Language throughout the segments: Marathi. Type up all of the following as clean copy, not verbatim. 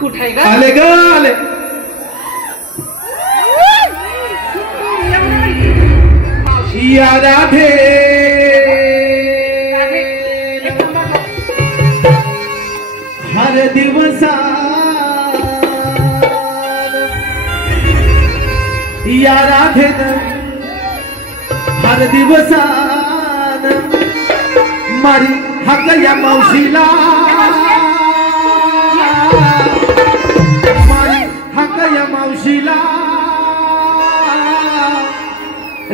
कुठे ग? आले ग आले. या राधे हर दिवसा या राधे हर दिवसान मारी हक या मावशीला मारी हक या मावशीला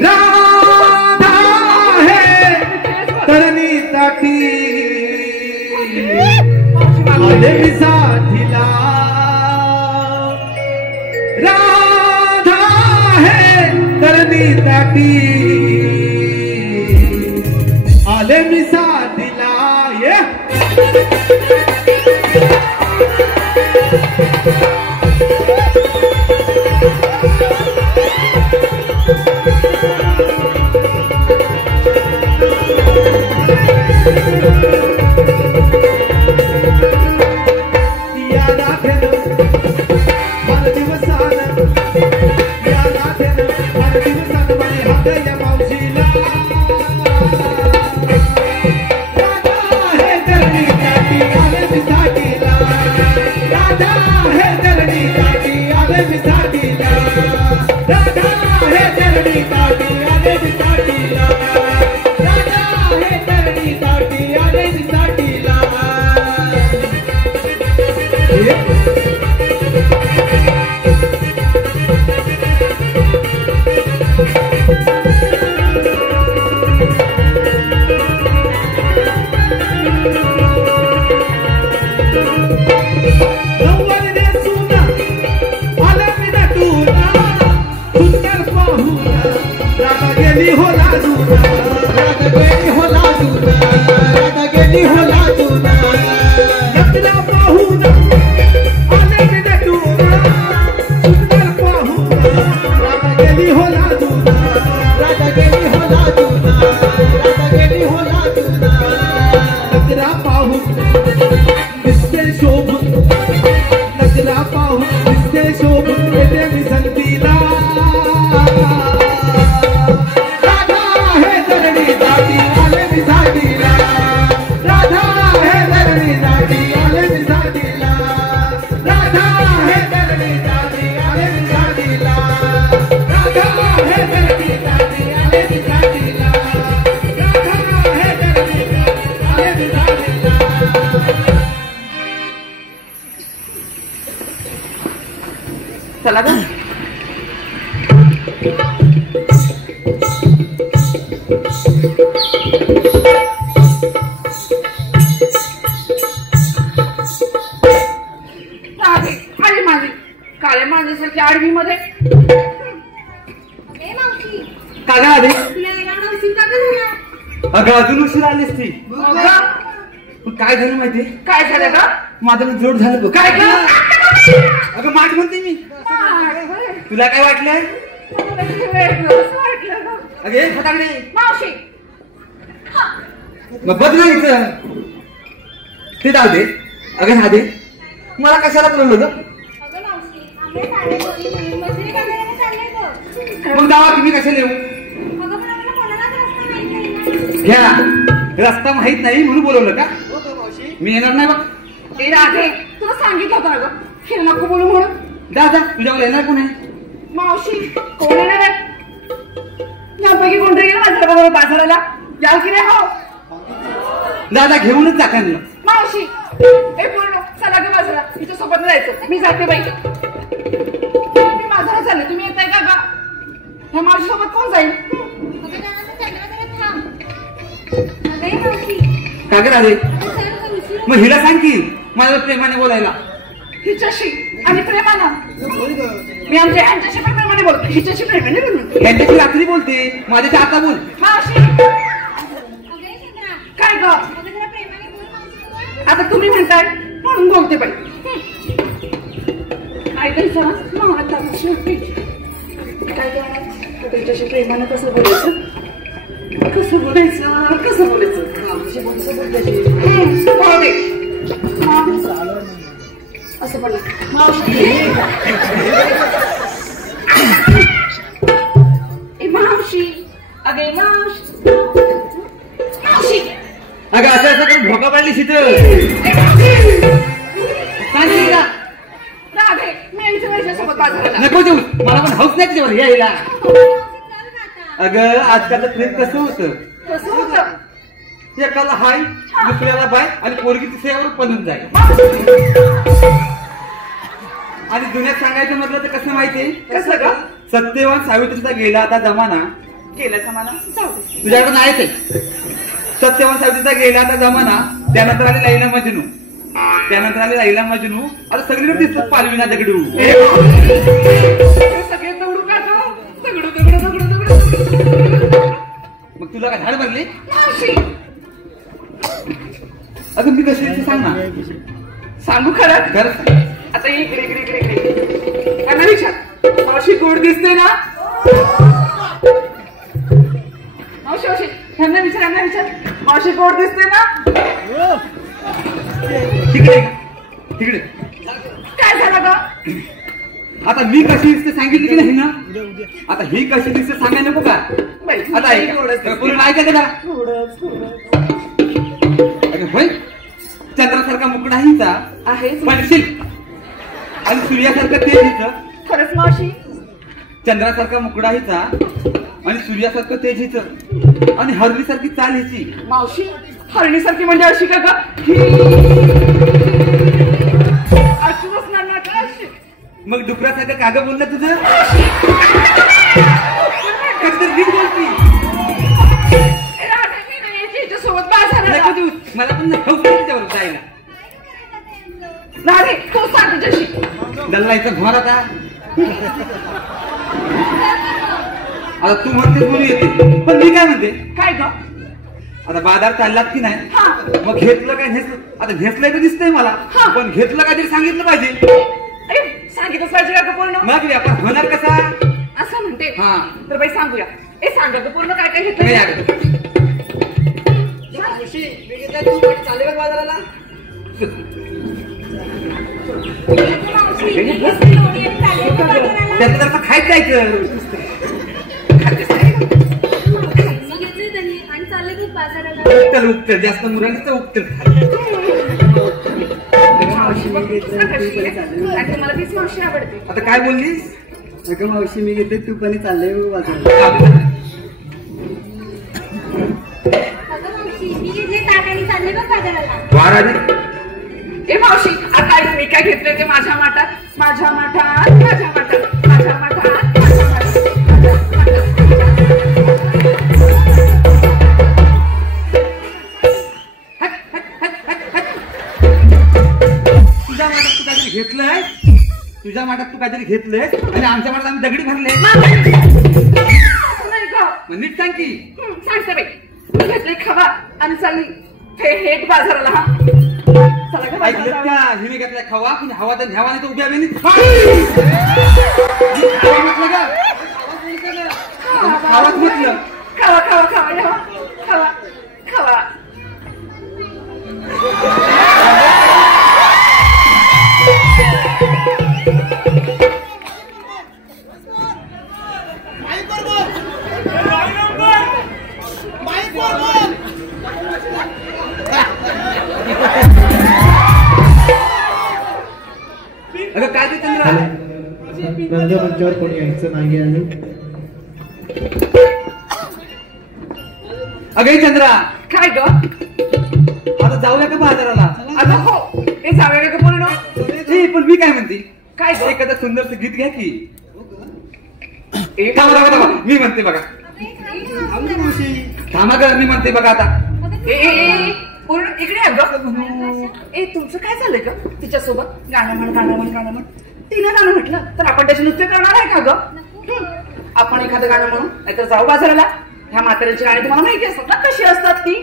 राधा है तरणी ताटी आले साथीला राधा है तरणी ताटी आले मी साथीला ये चला ग. आली माझी काळे माणसासारखी आडवी मध्ये का ग आली? अगं अजून उशीर आलीस ती. काय झालं माहिती? काय झालं का? माझं जोड झालं बघ. काय का? अगं माठ म्हणते मी. तुला काय वाटलंय? अगे फटाकडे मावशी मग बदलायचं ते जाऊ दे. अगं हा दे मला कशाला बोलवलं ग? मग जावा तुम्ही कशाला येऊ? घ्या रस्ता माहित नाही म्हणून बोलवलं का? मी येणार नाही बघ. ए राधे तुला सांगितलं होतं ग हे नको बोलू म्हणून. दादा तुझ्यावर येणार कोण आहे? मावशी कोण येणार आहे? यापैकी कोणतरी गेलं माझ्या बरोबर बाजाराला याल की नाही? हो दादा घेऊनच जा का? मावशी ए पूर्ण चला ग बाजारा तिच्या सोबत जायचं. मी जाते बाई. मी बाजारात चालले तुम्ही येताय का ग? ह्या मावशी सोबत कोण जाईल? का ग राधे? मग हिला सांग की मला प्रेमाने बोलायला. हिच्याशी आणि प्रेमानं मी यांच्याशी पण प्रेमाने बोलतो. हिच्याशी प्रेमाने बोलतो. यांच्याशी रात्री बोलते माझ्याशी आता बोल. मावशी काय ग? आता तुम्ही म्हणताय म्हणून बोलते बाई. ऐकायचं काय करणार? त्याच्याशी प्रेमानं कसं बोलायचं? कसं बोलायचं? कसं बोलायचं? असं पडलं मावशी मावशी अगे मावशी मावशी अगं असं करून भोका पाडली शीतल सांगितलं ना राधे मी यांच्या वैशासोबत बाजाराला नको देऊ मला पण हाऊस नाही त्याच्यावर यायला अगं आजकालचं ट्रेन कसं होतं कसं होतं एकाला हाय दुसऱ्याला बाय आणि पोरगी तिसऱ्यावर पळून जाईल आणि दुनियात सांगायचं म्हटलं तर कसं माहितीये कसं का सत्यवान सावित्रीचा गेला आता जमाना केला जमाना जाऊ दे तुझ्याकडे नाहीच आहे सत्यवान सावित्रीचा गेला आता जमाना त्यानंतर आली लैला मजनू त्यानंतर आली लैला मजनू आता सगळीकडे दिसतात पालविना दगडू सगळे दगडू का दगडू दगडू दगडू दगडू मग तुला काय झाड भरली मावशी अगं मी कशी ते सांग ना सांगू खरं खरंच सांग. आता इकडे इकडे इकडे इकडे त्यांना विचार मावशी गोड दिसते ना मावशी मावशी ह्यांना विचार मावशी गोड दिसते ना तिकडे तिकडे काय झालं ग आता मी कशी दिसते सांगितली की नाही ना आता ही कशी दिसते सांगायला नको का बाई, आता ऐक पूर्ण ऐकायचं का अगं होय चंद्रासारखा मुकुट हिचा आहेच म्हणशील आणि सूर्यासारखं तेज हिचं खरंच मावशी चंद्रासारखा मुकुडा हिचा आणि सूर्यासारखं तेज हिचं आणि हरलीसारखी चाल हिची मावशी हरणीसारखी म्हणजे अशी का ग अशी बसणार ना का अशी मग डुकरासारखं कागं बोललं तुझं कधीतरी नीट बोलती सोबत बाजाराला नको देऊ मला पण हौस नाही त्यावर जायला राधे तू सांग तुझ्याशी दल्लायचं घर आता आता तू म्हणतेस म्हणून येते पण मी काय म्हणते काय ग आता बाजार चाललात की नाही हा मग घेतलं काय घेतलं आता घेतलंय तर दिसतंय मला हा. पण घेतलं काय तरी सांगितलं पाहिजे अरे सांगितलंच पाहिजे का ग पूर्ण मग व्यापार होणार कसा असं म्हणते हा. तर बाई सांगूया ए सांग ग पूर्ण काय काय नाही घेतलं अगं. बाजाराला त्याचं जर खायचं जायचं उकटल उकटल जास्त मुलांचं उकटल मला तीच मावशी आवडते आता काय बोललीस अगं मावशी मी घेते तू पण चाललंय बाजाराला ए मावशी आता ऐक मी काय घेतले ते माझ्या माठात माझ्या माठात माझ्या माठात माझ्या माठात माझ्या माठात तुझ्या माठात तू काहीतरी घेतलंय तुझ्या माठात तू काहीतरी घेतलंय आणि आमच्या माठात आम्ही दगडी भरले नाही ग मग नीट सांग की सांगते बाई मी घेतले खवा आणि चालली थेट बाजाराला हा चला ग ऐकलं बाजाराला का हिने घेतलाय खवा कुणी हवा तर न्यावा नाही तर उभ्या बेनी म्हटलं का खावाच म्हटलं खावा खावा खावा खावा खावा खावा अगं काय ते चंद्रा रंगमंचावर कोणी यायचं नाही आणि अगं हे चंद्रा काय ग आता जाऊया का बाजाराला आता हो हे जाऊया का पूर्ण ए पण मी काय म्हणते काय ग एखादं सुंदरचं गीत घ्या की एक थांबा थांबा थांबा मी म्हणते बघा थांबा ग मी म्हणते बघा आता पूर्ण इकडे आहे ग ए तुमचं काय झालंय ग तिच्यासोबत गाणं म्हण गाणं म्हण गाणं म्हण तिनं गाणं म्हटलं तर आपण त्याचे नृत्य करणार आहे का ग आपण एखादं गाणं म्हणून नाहीतर जाऊ बाजाराला ह्या म्हाताऱ्यांची गाणी तुम्हाला माहिती असतात ना कशी असतात ती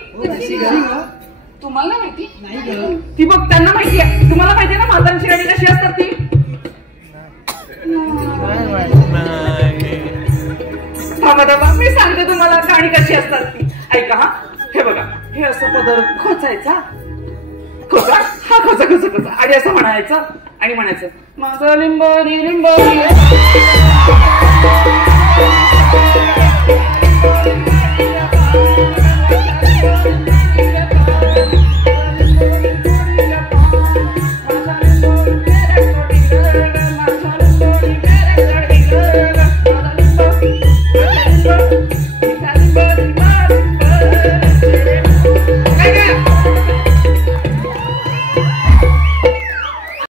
तुम्हाला नाही माहिती ती बघ त्यांना माहिती आहे तुम्हाला माहिती आहे ना म्हाताऱ्यांची गाणी कशी असतात ती थांबा थांबा मी सांगते तुम्हाला गाणी कशी असतात ती ऐका हा हे बघा हे असं पदर खोचायचा खोचा हा खोचा खोचा खोचा आणि असं म्हणायचं आणि म्हणायचं माझं लिंबोनी लिंबोनी